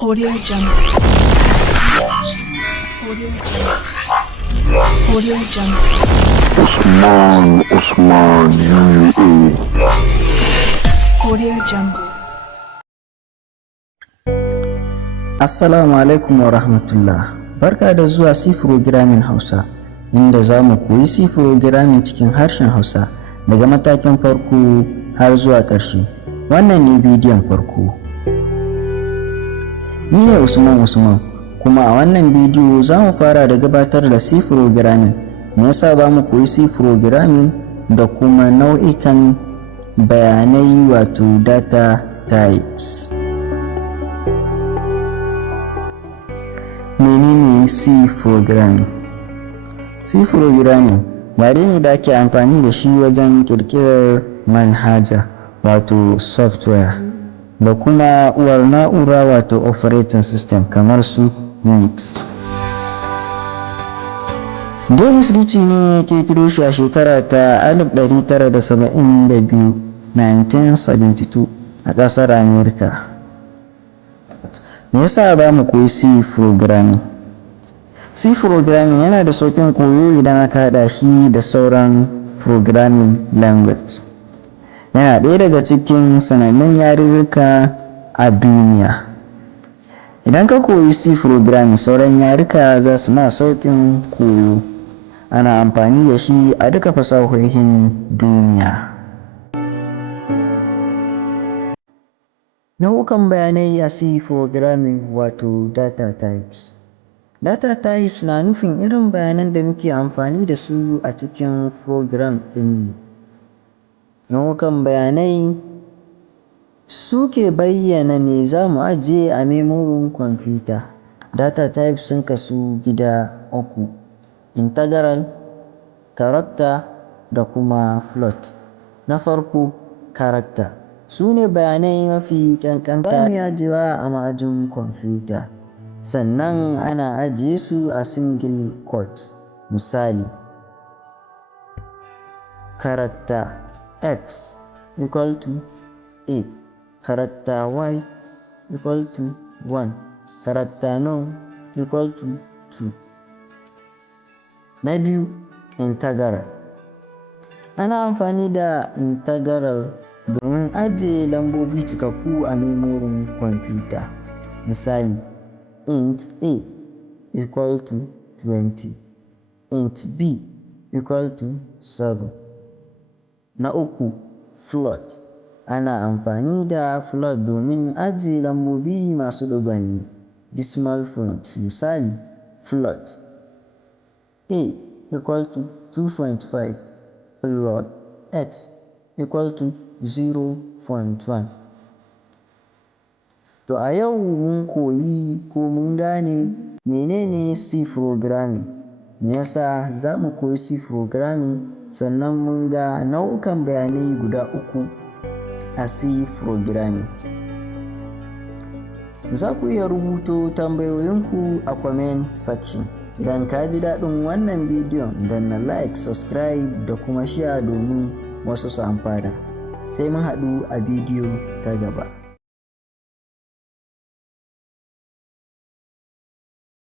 Audio Jungle. Audio Jungle. Usman UUA. Audio Jungle. Assalamu alaikum wa rahmatullah. Barka da zuwa C Programming Hausa, inda za mu koyi C Programming cikin harshen Hausa daga matakin farko har zuwa ƙarshe. Wannan ne bidiyon farko. Ni ne Usman, kuma a wannan bidiyo za mu fara da gabatar da C Programming. Me yasa za mu koyi C Programming da kuma nau'ikan bayanai wato data types. Menene C Programming? C Programming yare ne da ake amfani da shi wajen ƙirƙirar manhaja wato software da kuma uwar na'ura wato operating system kamar su Unix. Dennis Ritchie ne ya ƙirƙiro shi a shekara ta 1972 a ƙasar Amerika. Me yasa za mu koyi C Programming? C Programming yana da sauƙin koyo idan aka haɗa shi da sauran programming language. Yana ɗaya daga cikin sanannun yarurruka a duniya. Idan ka koyi C Programming, sauran yaruka za su ma sauƙin koyo. Ana amfani da shi a duka fasahohin duniya. Nau'ukan bayanai a C Programming wato data types. Data types na nufin irin bayanan da muke amfani da su a cikin program ɗinmu. Nau'ukan bayanai suke bayyana me za mu ajiye a memorin kwamfuta. Data types sun kasu gida uku: integral, character da kuma float. Na farko, character. Su ne bayanai mafi ƙanƙanta da mu ajiyewa a ma'ajin kwamfuta. Sannan ana ajiye su a single quote. Misali, character X equal to A, character Y equal to 1, character none equal to 2. Na biyu, integral. Ana amfani da integral domin ajiye lambobi cikakku a memorin kwamfuta. Misali, int A equal to 20, int B equal to 7. Na uku, float. Ana amfani da float domin ajiye lambobi masu ɗigon decimal point. Misali, float A equal to 2.5, float X equal to 0.1. To a yau mun koyi ko mun gane menene C Programming, me yasa za mu koyi C Programming, sannan mun ga nau'ukan bayanai guda uku a C Programming. Za ku iya rubuto tambayoyinku a comment section. Idan ka ji daɗin wannan bidiyon, danna like, subscribe da kuma share domin wasu su amfana. Sai mun haɗu a bidiyo ta gaba.